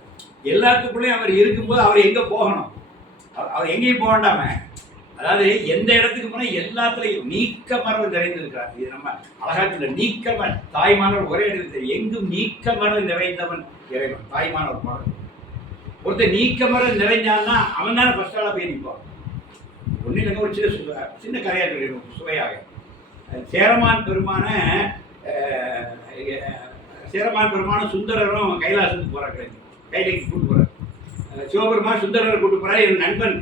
எல்லாத்துக்குள்ளேயும் அவர் இருக்கும்போது அவர் எங்கே போகணும்? அவர் எங்கேயும் போக வேண்டாம. அதாவது எந்த இடத்துக்கு போனால் எல்லாத்துலேயும் நீக்க மரம் நிறைந்திருக்கிறார். இது நம்ம அழகாக நீக்கமன் தாய்மானவர் ஒரே இடத்துல எங்கும் நீக்க மரம் நிறைந்தவன் இறைவன். தாய்மானவர் பாடல் ஒருத்தர் நீக்க மரம் நிறைஞ்சான்னா அவன் தானே ஃபர்ஸ்ட் ஆளாக போய் நிற்பான். ஒன்றும் இல்லைங்க, ஒரு சின்ன கதையாக சொல்லிடுவோம் சுவையாக. சேரமான் பெருமான சேரமான் பெருமானும் சுந்தரரும் கைலாசத்துக்கு போறாங்க, கைலைக்கு கூட்டு போறாரு. சிவபெருமான் சுந்தரரை கூட்டு போறாரு. என் நண்பன்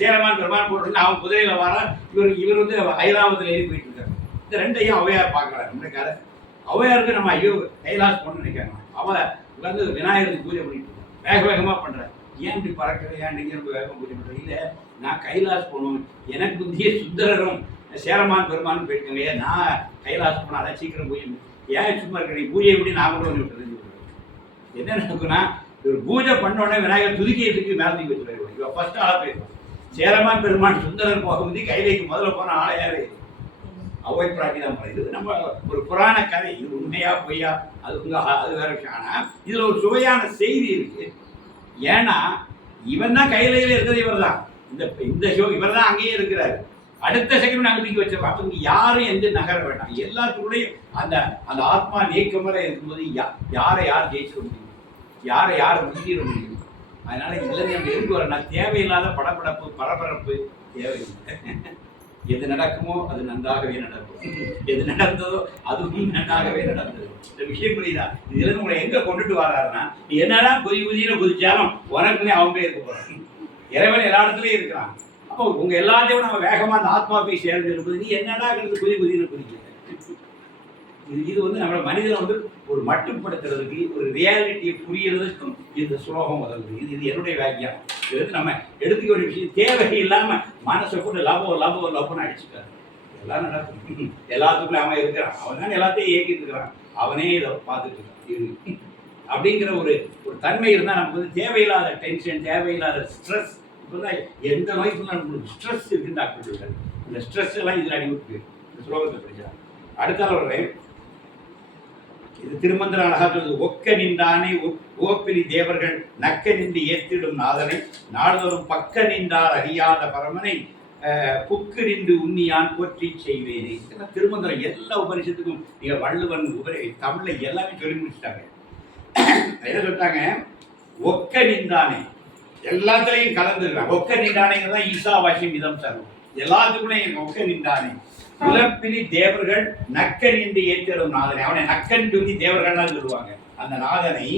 சேரமான் பெருமான் போட்டு அவன் குதிரையில வரான். இவர் வந்து ஐராவத்தில் ஏறி போயிட்டு இருக்காரு. இந்த ரெண்டையும் ஔவையார் பார்க்கறாரு. இந்த கதை ஔவையாருக்கு நம்ம ஐயோ கைலாஸ் போகணும்னு நினைக்கிறாங்க. அவ வந்து விநாயகருக்கு பூஜை பண்ணிட்டு இருக்கான், வேக வேகமா பண்றாரு. ஏன் இப்படி பறக்கிற, ஏன் நீங்க வேகமாக பூஜை பண்ற? இல்ல நான் கைலாஸ் போகணும், எனக்கு முந்தைய சுந்தரரும் சேரமான் பெருமானும் போயிருக்காங்க, ஏன் நான் கைலாஸ் போனா அதான் சீக்கிரம் பூஜை, ஏன் சும்மா இருக்கிற பூஜை எப்படி நான் கூட வந்து விட்டுறது? என்ன நடக்குன்னா ஒரு பூஜை பண்ண உடனே விநாயகர் துதிக்கையத்துக்கு மேல தூக்கி வச்சுருவாரு. இவ ஃபர்ஸ்ட் ஆளா போயிருவான். சேரமான் பெருமான் சுந்தரன் போக வந்து கைலைக்கு முதல்ல போன ஆளையாவே அவை பிராட்டி தான் இது நம்ம ஒரு புராண கதை. இது உண்மையா பொய்யா அது அது வேற விஷயம். ஆனா இதுல ஒரு சுவையான செய்தி இருக்கு. ஏன்னா இவன் தான் கையிலையில இருக்கிறது, இவர் தான் இந்த ஷோ, இவர் தான் அங்கேயே இருக்கிறாரு. அடுத்த செகண்ட் நாங்கள் தூக்கி வச்சிருக்கோம். அப்போ யாரும் எந்த நகர வேண்டாம், எல்லாத்துக்குள்ளேயும் அந்த அந்த ஆத்மா நீக்கமரை இருக்கும்போது யாரை யார் ஜெயிச்சிட முடியும், யாரை யார் முந்திட முடியும். அதனால இதில் நம்ம எதுக்கு வரேன்னா தேவையில்லாத படப்படப்பு பரபரப்பு தேவையில்லை. எது நடக்குமோ அது நன்றாகவே நடக்கும், எது நடந்ததோ அதுவும் நன்றாகவே நடந்தது. இந்த விஷயம் புரியுதா? இதுல உங்களை எங்க கொண்டுட்டு வர்றாருன்னா, நீ என்னடா குதியில குதிச்சாலும் உனக்குன்னே அவங்க இருக்க போறாங்க. இறைவன் எல்லா இடத்துலயும் இருக்கிறான். அப்போ உங்க எல்லாத்தையும் நம்ம வேகமா அந்த ஆத்மா போய் சேர்ந்து இருப்பது, நீ என்னடா குதியில குதிக்கல. இது வந்து நம்ம மனிதனை வந்து ஒரு மட்டுப்படுத்துறதுக்கு, ஒரு ரியாலிட்டியை புரியறதுக்கும் இந்த ஸ்லோகம் உதவுது. இது என்னுடைய வாக்கியம். இது வந்து நம்ம எடுத்துக்க வேண்டிய விஷயம். தேவை இல்லாம மனசை கூட லவ்னு அடிச்சுக்காரு. எல்லாம் நடக்கும், எல்லாத்துக்குள்ள அவன் இருக்கிறான், அவன் தான் எல்லாத்தையும் இயக்கிட்டு இருக்கிறான், அவனே இதை பார்த்துட்டு இருக்கான். அப்படிங்கிற ஒரு தன்மை இருந்தால் நமக்கு வந்து தேவையில்லாத டென்ஷன், தேவையில்லாத ஸ்ட்ரெஸ். இப்போதான் எந்த நோய்க்குள்ள நமக்கு ஸ்ட்ரெஸ் இருக்குன்னு டாக்டர் சொல்றாரு. இந்த ஸ்ட்ரெஸ் எல்லாம் இதில் அடிவிட்டு இந்த ஸ்லோகத்தை படிச்சான். அடுத்தால ஒரு இது திருமந்திரம் அழகா சொல்லுது. ஒக்க நின்றானே ஓப்பிலி தேவர்கள் நக்க நின்று ஏத்திடும் நாதனை நாள்தோறும் பக்க நின்றார் அறியாத பரமனை புக்கு நின்று உண்ணியான் போற்றி செய்வேனே. திருமந்திரம் எல்லா உபனிஷத்துக்கும் நீங்க வள்ளுவன் தமிழ்ல எல்லாமே சொல்லி முடிச்சுட்டாங்க. என்ன சொல்லிட்டாங்க? ஒக்க நின்றானே, எல்லாத்துலையும் கலந்துருக்கான். ஒக்க நின்றானேங்கிறதா ஈசாவாசியம் இதம் சர்வம். எல்லாத்துக்குள்ளேயும் ஒக்க நின்றானே உலப்பிலி தேவர்கள் நக்க நின்று ஏற்றிடும் நாதனை, அவனை நக்கன் சொல்லி தேவர்கள் சொல்லுவாங்க. அந்த நாதனை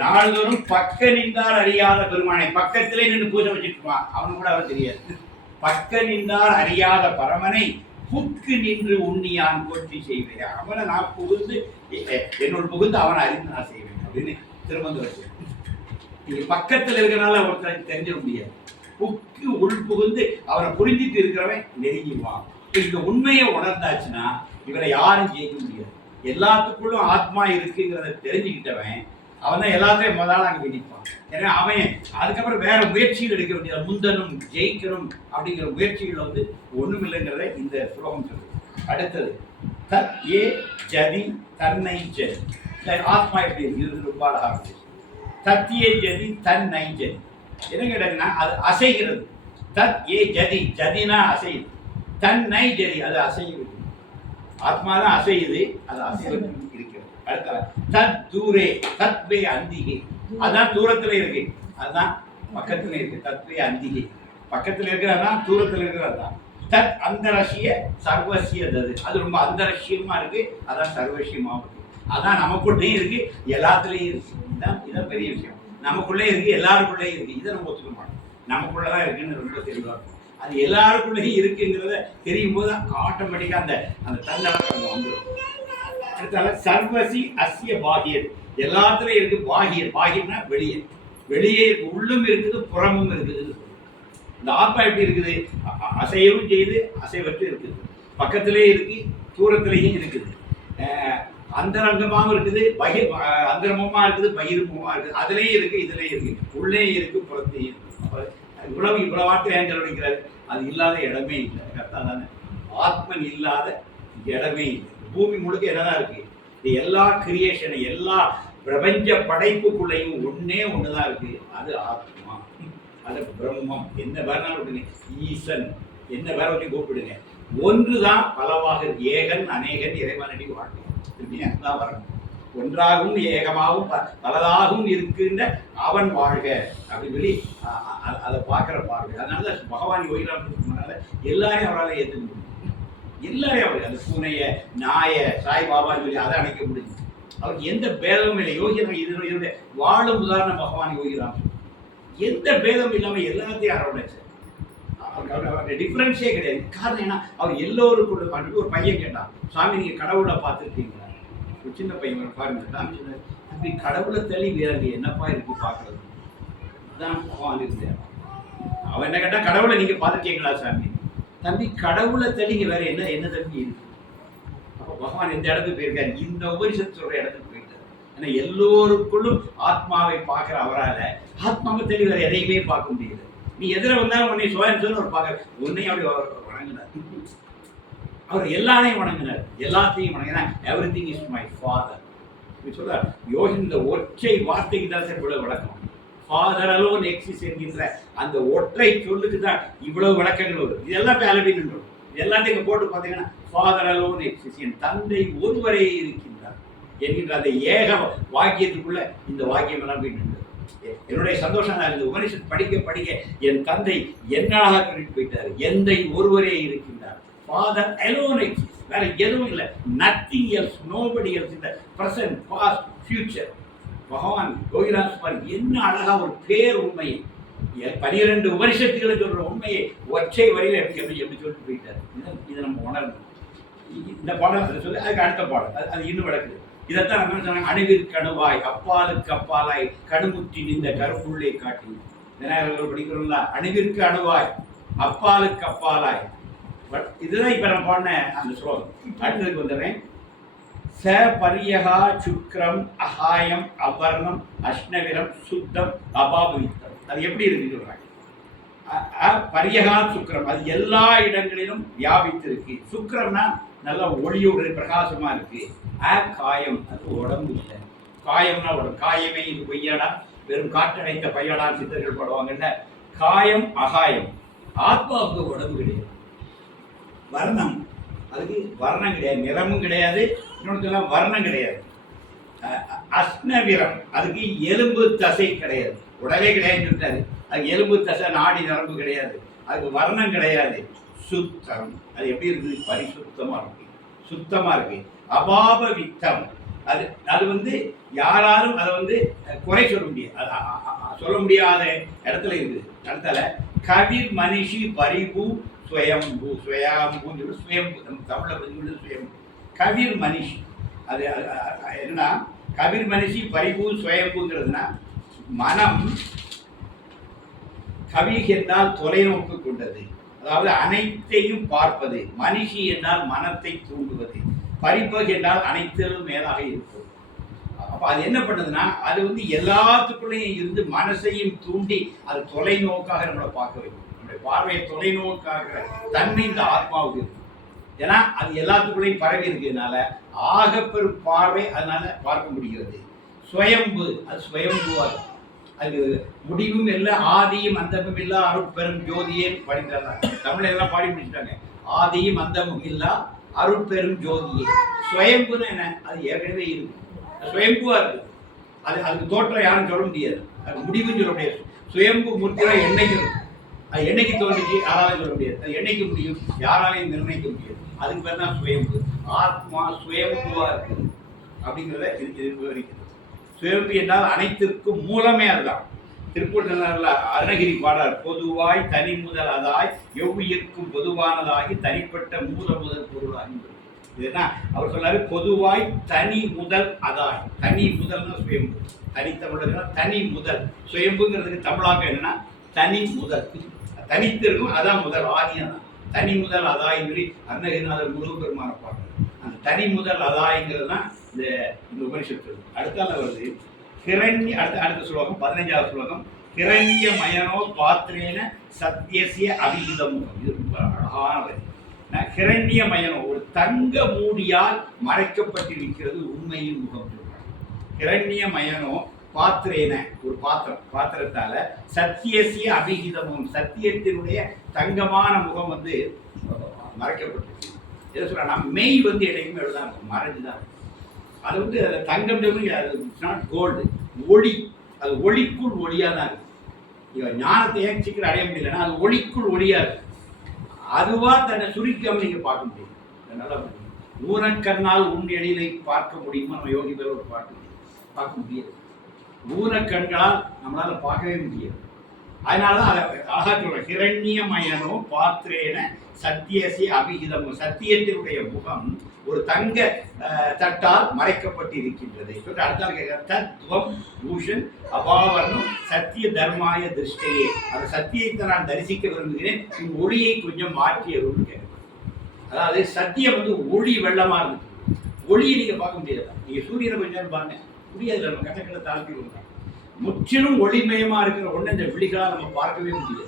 நாள்தோறும் பக்க நின்றார் அறியாத பெருமானை, பக்கத்திலே நின்று பூஜை வச்சுட்டுவான், அவனு கூட அவர் தெரியாது. பக்க நின்றார் அறியாத பரமனை புக்கு நின்று உண்ணியான் போற்றி செய்வேன். அவனை நான் புகுந்து என்னோட புகுந்து அவனை அறிந்து நான் செய்வேன் அப்படின்னு திரும்ப வச்சு. நீங்க பக்கத்தில் இருக்கிறனால ஒருத்தர் தெரிஞ்சிட முடியாது. புக்கு உள் புகுந்து அவனை புரிஞ்சிட்டு இருக்கிறவன் நெருங்கிடுவான். இந்த உண்மையை உணர்ந்தாச்சுன்னா இவரை யாரும் ஜெயிக்க முடியாது. எல்லாத்துக்குள்ளும் ஆத்மா இருக்குங்கிறத தெரிஞ்சுக்கிட்டவன் அவன் தான் எல்லாத்தையும் முதல்ல அங்கே விதிப்பான். ஏன்னா அவன் அதுக்கப்புறம் வேற முயற்சிகள் எடுக்க வேண்டியது, முந்தனும் ஜெயிக்கணும் அப்படிங்கிற முயற்சிகள் வந்து ஒண்ணும் இல்லைங்கிறத இந்த ஸ்லோகம் சொல்லுது. அடுத்தது தத் ஏ ஜதி தன்னை ஜதி. ஆத்மா எப்படி இருக்கு? இது ரொம்ப அழகா இருக்கு. தத்தியே ஜதி தன்னை ஜதி. என்ன கேட்டாங்கன்னா அது அசைகிறது. தத் ஏ ஜதி, ஜதினா அசையுது. தன்னை ஜதி, அது அசையுது. ஆத்மா தான் அசையுது, அது அசைவது இருக்கிறது. அடுத்த தத் தூரே தத்வே அந்திகை, அதான் தூரத்துல இருக்கு, அதுதான் பக்கத்துல இருக்கு. தத்வே அந்திகை, பக்கத்துல இருக்கிறதான் தூரத்துல இருக்கிறதான். தத் அந்தரசிய சர்வசிய தது, அது ரொம்ப அந்தரசியமா இருக்கு, அதான் சர்வசியமா இருக்கு. அதான் நமக்குள்ளேயும் இருக்கு, எல்லாத்துலயும் இருக்கு. இதான் பெரிய விஷயம். நமக்குள்ளே இருக்கு, எல்லாருக்குள்ளேயும் இருக்கு. இதை நம்ம ஒத்துக்க மாட்டோம். நமக்குள்ளதான் இருக்குன்னு ரொம்ப தெளிவா இருக்கும். அது எல்லாருக்குள்ளேயும் இருக்குங்கிறத தெரியும் போது ஆட்டோமேட்டிக்கா அந்த அந்த தன்னடக்கம் வந்துடும். அடுத்தால சர்வசி அசிய பாகியர், எல்லாத்துலயும் இருக்கு பாகியர். பாகியர்னா வெளியே, வெளியே உள்ளும் இருக்குது புறமும் இருக்குது. இந்த ஆத்மா எப்படி இருக்குது? அசையவும் செய்யுது, அசைவற்று இருக்குது. பக்கத்திலே இருக்கு, தூரத்திலேயும் இருக்குது. அந்தரங்கமாகவும் இருக்குது, அந்தரமுமா இருக்குது, பகிர்முகமா இருக்குது. அதுலேயும் இருக்கு, இதுலேயும் இருக்கு, உள்ளே இருக்கு, புறத்தையும் இருக்கு. இவ்வளவு வார்த்தை ஏன் சொல்லிக்கிறாரு? அது இல்லாத இடமே இல்லை. கரெக்டா தானே? ஆத்மன் இல்லாத இடமே இல்லை. பூமி முழுக்க என்னதான் இருக்கு? இது எல்லா கிரியேஷன், எல்லா பிரபஞ்ச படைப்புக்குள்ளையும் ஒன்னே ஒண்ணுதான் இருக்கு, அது ஆத்மா, அது பிரம்மம். என்ன பேர்னாலும் விட்டுங்க, ஈசன் என்ன பேரை வச்சு கூப்பிடுங்க, ஒன்றுதான் பலவாக இருக்கு. ஏகன் அநேகன் இறைவனடி வாழ்க்கை தான் வரணும். ஒன்றாகவும் ஏகமாகவும் பலதாகவும் இருக்கின்ற அவன் வாழ்க அப்படின்னு சொல்லி அதை பார்க்குற பார்வை. அதனால பகவான் யோகிராமனால எல்லாரையும் அவரால் ஏற்றுக்க முடியும். எல்லாரையும் அவர் அந்த பூனைய நாயை சாய்பாபான்னு சொல்லி அதை அணைக்க முடியும். அவருக்கு எந்த பேதமும் இல்லை. யோகிராம் இதனுடைய வாழும் உதாரணம் பகவான் யோகிராம். எந்த பேதமும் இல்லாமல் எல்லாத்தையும் அரவணைச்சு. அவருக்கு டிஃபரன்ஸே கிடையாது. காரணம் என்ன? அவர் எல்லோருக்கும் ஒரு பையன் கேட்டான், சாமி நீங்க கடவுளை பார்த்துருக்கீங்களா? ஒரு சின்ன பையன் பாருங்க, சாமி கடவுளை தள்ளி வேற என்னப்பா இருக்கு பார்க்கறது? தான் பகவான் இருந்தார். அவன் என்ன கேட்டா, கடவுளை நீங்க பார்த்துருக்கீங்களா சாமி? தம்பி கடவுளை தள்ளி வேற என்ன தம்பி இருக்கு? அப்ப பகவான் எந்த இடத்துக்கு போயிருக்காரு? இந்த உபனிஷத்து சொல்ற இடத்துக்கு போயிருக்காரு. ஏன்னா எல்லோருக்குள்ளும் ஆத்மாவை பார்க்கிற அவரால் ஆத்மாவை தள்ளி வேற எதையுமே பார்க்க முடியல. நீ எதிர வந்தாலும் உன்னை சுயம் ஒரு பார்க்க உன்னையும் அப்படி வணங்கினார். அவர் எல்லாரையும் வணங்கினார், எல்லாத்தையும் வணங்கினார். Every thing is my father சொல்றார் யோகி. இந்த ஒற்றை வார்த்தைக்கு தான் சார் இவ்வளவு விளக்கம். ஃபாதர் அலோன் எக்ஸிஸ்ட் என்கின்ற அந்த ஒற்றை சொல்லுக்கு தான் இவ்வளவு விளக்கங்கள் வரும். இதெல்லாம் அளவில் இது எல்லாத்தையும் போட்டு பார்த்தீங்கன்னா ஃபாதர் அலோன் எக்ஸிஸ்ட், என் தந்தை ஒருவரே இருக்கின்றார் என்கின்ற அந்த ஏக வாக்கியத்துக்குள்ள இந்த வாக்கியம் எல்லாம் போயிட்டு. என்னுடைய சந்தோஷம் இந்த உபனிஷத் படிக்க படிக்க என் தந்தை என்னாக சொல்லிட்டு போயிட்டாரு. எந்தை ஒருவரே இருக்கின்றார். ஃபாதர் அலோன் எக்ஸிஸ்ட், வேற எதுவும் இல்லை. Nothing else, nobody else. இந்த பிரசன்ட், பாஸ்ட், ஃபியூச்சர். பகவான் யோகிராம் சுமார் என்ன அழகா ஒரு பேர் உண்மையை 12 உபனிஷத்துகளை சொல்ற உண்மையை ஒற்றை வரையில எப்படி சொல்லிட்டு போயிட்டாரு. இதை நம்ம உணரணும். இந்த பாடம் அதை சொல்லி அதுக்கு அடுத்த பாடம் அது இன்னும் விளக்குது. இதைத்தான் நம்ம சொன்னாங்க, அணுவிற்கு அணுவாய் அப்பாலுக்கு அப்பாலாய் கணுமுற்றி நின்ற கருப்புள்ளே காட்டி. விநாயகர்கள் படிக்கிறோம்ல, அணுவிற்கு அணுவாய் அப்பாலுக்கு அப்பாலாய். இதுதான் இப்ப நம்ம பாடின அந்த ஸ்லோகம். அடுத்ததுக்கு வந்துடுறேன். ச பரியகா சுக்ரம் அகாயம் அபர்ணம் அஷ்ணவிரம் சுத்தம் அபாபவித்தம். அது எப்படி இருக்குன்னு சொல்றாங்க. பரியகா சுக்ரம், அது எல்லா இடங்களிலும் வியாபித்து இருக்கு. சுக்ரம்னா நல்லா ஒளியோடு பிரகாசமா இருக்கு. காயம், அது உடம்பு இல்லை. காயம்னா உடம்பு. காயமே இது பொய்யாடா, வெறும் காற்றடைத்த பையடா சித்தர்கள் படுவாங்கல்ல. காயம் அகாயம். ஆத்மாவுக்கு உடம்பு கிடையாது. வர்ணம், அதுக்கு வர்ணம் கிடையாது, நிறமும் கிடையாது, இன்னொன்று வர்ணம் கிடையாது. அஷ்ணவிரம், அதுக்கு எலும்பு தசை கிடையாது, உடலே கிடையாதுன்னு சொல்லிட்டாரு. அது எலும்பு தசை நாடி நரம்பு கிடையாது, அதுக்கு வர்ணம் கிடையாது. சுத்தம், அது எப்படி இருக்குது? பரிசுத்தமா இருக்கு, சுத்தமா இருக்கு. அபாப வித்தம், அது யாராலும் அதை குறை சொல்ல முடியாது, சொல்ல முடியாத இடத்துல இருக்குது. இடத்துல கவிர் மனிஷி பரிபு ஸ்வயம்பு, ஸ்வயம்புன்னு சொல்லி ஸ்வயம்பு, நம்ம தமிழில் ஸ்வயம்பு. கவிர் மனிஷி, அது என்னன்னா கவிர் மனிஷி பரிபு ஸ்வயம்புங்கிறதுனா மனம் கவி என்றால் தொலைநோக்கு கொண்டது, அதாவது அனைத்தையும் பார்ப்பது. மனிஷி என்றால் மனத்தை தூண்டுவது. பரிபகு என்றால் அனைத்திலும் மேலாக இருக்கும். அப்ப அது என்ன பண்ணுதுன்னா, அது எல்லாத்துக்குள்ளேயும் இருந்து மனசையும் தூண்டி அது தொலைநோக்காக நம்மளை பார்க்க வைக்கும். நம்முடைய பார்வையை தொலைநோக்காக தன்மை இந்த ஆத்மாவுக்கு இருக்கு. ஏன்னா அது எல்லாத்துக்குள்ளேயும் பரவி இருக்கிறதுனால ஆகப்பெரும் பார்வை அதனால பார்க்க முடிகிறது. ஸ்வயம்பு, அது ஸ்வயம்புவா இருக்கு. அது முடிவும் இல்லை, ஆதியும் அந்தமும் இல்லா அருட்பெரும் ஜோதியே படிக்கிறாங்க. தமிழ்ல எல்லாம் பாடி முடிச்சுட்டாங்க. ஆதியும் அந்தமும் இல்லா அருட்பெரும் ஜோதியே. ஸ்வயம்புன்னு என்ன? அது ஏற்கனவே இருக்கு, சுயம்புவா இருக்கு. அதுக்கு தோற்றம் யாரும் சொல்ல முடியாது, அது முடிவுன்னு சொல்ல முடியாது. சுயம்பு மூர்த்திலாம் என்னைக்கு இருக்கும், அது என்னைக்கு தோன்றுச்சு யாராலையும் சொல்ல முடியாது. அது என்னைக்கு முடியும் யாராலையும் நிர்ணயிக்க முடியாது. அதுக்கு பேர் தான் சுயம்பு. ஆத்மா சுயம்புவா இருக்குது அப்படிங்கிறத இது விவரிக்கிறது. சுயம்பு என்றால் அனைத்திற்கும் மூலமே அதுதான். திருப்பூர் அருணகிரி பாடார், பொதுவாய் தனி முதல் அதாய் எவ்வுயிர்க்கும் பொதுவானதாகி தனிப்பட்ட மூல முதல் பொருளாகி. இதுனா அவர் சொன்னாரு, பொதுவாய் தனி முதல் அதாய். தனி முதல்னா சுயம்பு, தனித்தமிழர்னா தனி முதல். சுயம்புங்கிறதுக்கு தமிழாக்க என்னன்னா தனி முதல், தனித்திருக்கும், அதான் முதல், ஆதியம். தனி முதல் அதாய் சொல்லி அருணகிரிநாதர் முருகப்பெருமான பாடுறார். அந்த தனி முதல் அதாய்ங்கிறது தான் இந்த உபனிஷத்து. அடுத்தால வருது ஹிரண்ய, அடுத்த ஸ்லோகம் 15வது ஸ்லோகம். ஹிரண்ய மயனோ பாத்திரேன சத்தியசிய அபிகிதம். இது ரொம்ப அழகான வரி. ஹிரண்ய மயனோ, ஒரு தங்க மூடியால் மறைக்கப்பட்டிருக்கிறது உண்மையின் முகம். ஹிரண்ய மயனோ பாத்திரேன, ஒரு பாத்திரத்தால சத்தியசிய அபிகிதமும், சத்தியத்தினுடைய தங்கமான முகம் மறைக்கப்பட்டிருக்கு. எதை சொல்றா, மெய் என்னைக்குமே எழுதான் இருக்கும், மறைஞ்சுதான். அது தங்கம், இட்ஸ் நாட் கோல்டு, ஒளி. அது ஒளிக்குள் ஒளியாக தான் இருக்கு. இவன் ஞானத்தை ஏன் சீக்கிரம் அடைய முடியலன்னா அது ஒளிக்குள் ஒளியா இருக்கு. அதுவா தன்னை சுருக்காம நீங்க பார்க்க முடியும். நல்லா ஊனக்கண்ணால் உன் எழிலை பார்க்க முடியுமா? நம்ம யோகி பேர் ஒரு பாட்டு பார்க்க முடியாது. ஊனக்கண்களால் நம்மளால பார்க்கவே முடியாது. அதனாலதான் அதை அழகா சொல்ற ஹிரண்யமயனோ பாத்திரேன சத்தியசி அபிஹிதமோ, சத்தியத்தினுடைய முகம் ஒரு தங்க தட்டால் மறைக்கப்பட்டு இருக்கின்றது. அடுத்தால் கேட்கிற தத்துவம் பூஷன் அபாவரணம் சத்திய தர்மாய திருஷ்டையே, அந்த சத்தியத்தை நான் தரிசிக்க விரும்புகிறேன், உன் ஒளியை கொஞ்சம் மாற்றியதுன்னு கேட்க. அதாவது சத்தியம் வந்து ஒளி வெள்ளமா இருக்கு. ஒளியை நீங்க பார்க்க முடியாது. நீங்க சூரியனை கொஞ்சம் பாருங்க, முடியாது. நம்ம கட்டங்களை தாழ்த்தி விடுறோம். முற்றிலும் ஒளிமயமா இருக்கிற ஒண்ணு இந்த விழிகளால் நம்ம பார்க்கவே முடியாது.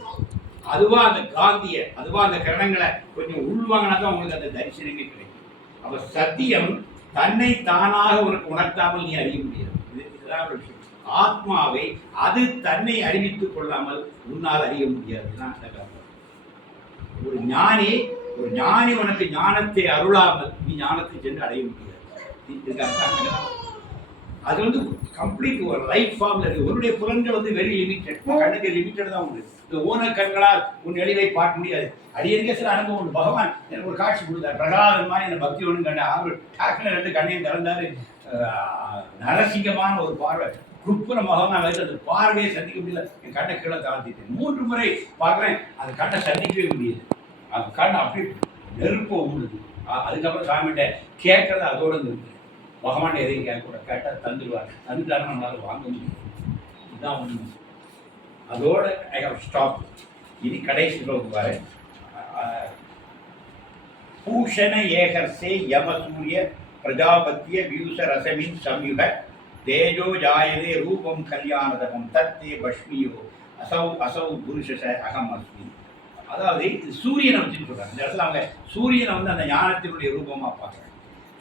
அதுவா அந்த காந்திய, அதுவா அந்த கிரணங்களை கொஞ்சம் உள்வாங்கினா தான் உங்களுக்கு அந்த தரிசனமே கிடைக்கும். அப்ப சத்தியம் தன்னை தானாக உனக்கு உணர்த்தாமல் நீ அறிய முடியாது. இதுதான் ஒரு விஷயம். ஆத்மாவை அது தன்னை அறிவித்துக் கொள்ளாமல் உன்னால் அறிய முடியாது. ஒரு ஞானி உனக்கு ஞானத்தை அருளாமல் நீ ஞானத்தை சென்று அடைய முடியாது. அது வந்து கம்ப்ளீட் ஒரு ரைட் ஃபார்ம்ல இருக்கு. உன்னுடைய புலன்கள் வந்து வெரி லிமிட்டட், கண்ணுக்கு லிமிட்டட் தான் உண்டு. இந்த ஊன கண்களால் உன் எழிலை பார்க்க முடியாது. அடியனுக்கே சில அனுபவம் உண்டு. பகவான் எனக்கு ஒரு காட்சி கொடுத்தார். பிரகலாதன் மாதிரி என்ன பக்தி ஒன்று கண்ட அவர் டாக்குன்னு 2 கண்ணையும் திறந்தாரு. நரசிங்கமான ஒரு பார்வை, குப்புற மகமான வயசு, அந்த பார்வையை சந்திக்க முடியல. என் கண்ணை கீழே தாழ்த்திட்டேன். 3 முறை பார்க்குறேன், அந்த கண்ணை சந்திக்கவே முடியுது. அந்த கண் அப்படி நெருப்ப உழுது. அதுக்கப்புறம் சாமிகிட்ட கேட்கறது அதோட இருக்கு. பகவான் எதையும் கேட்கக்கூட, கேட்டால் தந்துடுவார். தந்துட்டாலும் நம்மளால வாங்க முடியும். இதுதான் ஒண்ணு. அதோட ஐ ஹவ் ஸ்டாப். இனி கடைசி பாரு. பூஷண ஏகர்சே யம சூரிய பிரஜாபத்திய வியூச ரசமின் சம்யுக தேஜோ ஜாயதே ரூபம் கல்யாணதகம் தத்தே பஷ்மியோ அசௌ அசௌ புருஷ அகம் அஸ்மி. அதாவது சூரியனை வச்சுன்னு சொல்றாங்க. இந்த இடத்துல அவங்க சூரியனை வந்து அந்த ஞானத்தினுடைய ரூபமா பார்க்குறாங்க.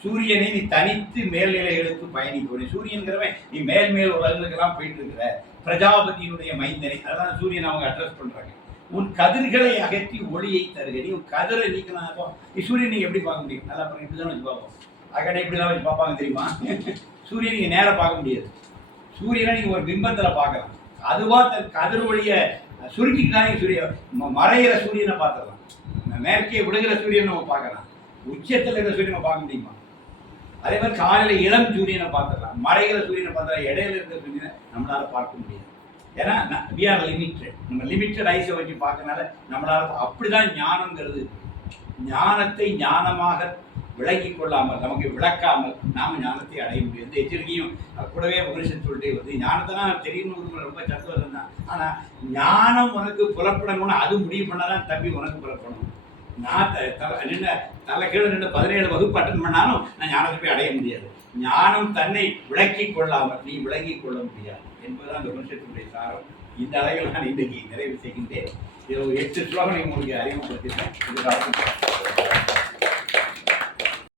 சூரியனை நீ தனித்து மேல்நிலைகளுக்கு பயணிக்கணும். சூரியன்கிறவன் நீ மேல் உலகங்களுக்கெல்லாம் போயிட்டு இருக்கிற பிரஜாபதியினுடைய மைந்தனை, அதான் சூரியனை அவங்க அட்ரஸ் பண்றாங்க. உன் கதிர்களை அகற்றி ஒளியை தருக. நீ உன் கதிரை நீக்கினா நீ சூரியன் நீங்க எப்படி பார்க்க முடியும்? நல்லா பாருங்க, இப்படிதான் வச்சு பார்ப்போம். அக்கடை இப்படிலாம் வச்சு பார்ப்பாங்க தெரியுமா? சூரியன் நீங்க நேரம் பார்க்க முடியாது. சூரியனை நீங்க ஒரு பிம்பத்துல பார்க்கலாம். அதுவா தன் கதிர் ஒளிய சுருக்கிட்டாங்க. மறைகிற சூரியனை பார்த்துடலாம். மேற்கே விடுகிற சூரியனை நம்ம பார்க்கலாம். உச்சத்தில் இருக்கிற சூரியனை பார்க்க முடியுமா? அதே மாதிரி காலையில் இளம் சூரியனை பார்த்துடலாம். மறைகிற சூரியனை பார்த்தா இடையில இருக்கிற சூரியனை நம்மளால பார்க்க முடியாது. ஏன்னா we are limited. நம்ம லிமிட்டட் ஐஸை வச்சு பார்க்கறனால நம்மளால அப்படிதான் ஞானங்கிறது. ஞானத்தை ஞானமாக விளங்கி கொள்ளாமல், நமக்கு விளக்காமல் நாம ஞானத்தை அடைய முடியாது. எச்சரிக்கையும் கூடவே உபனிஷத்து சொல்லிட்டே வருது. ஞானத்தான் தெரியணும், ரொம்ப சந்தோஷம் தான். ஆனா ஞானம் உனக்கு புலப்படணும்னு அது முடிவு பண்ணாதான் தம்பி உனக்கு புலப்படணும். நான் தலை கீழே நின்று 17 வகுப்பு அட்டன் பண்ணாலும் நான் ஞானத்தை போய் அடைய முடியாது. ஞானம் தன்னை விளக்கி கொள்ளாமல் நீ விளங்கி கொள்ள முடியாது என்பதுதான் அந்த உபனிஷத்தினுடைய சாரம். இந்த அளவில் நான் இன்றைக்கு நிறைவு செய்கின்றேன். இது 8 ஸ்லோகங்களை உங்களுக்கு அறிமுகப்படுத்திட்டேன்.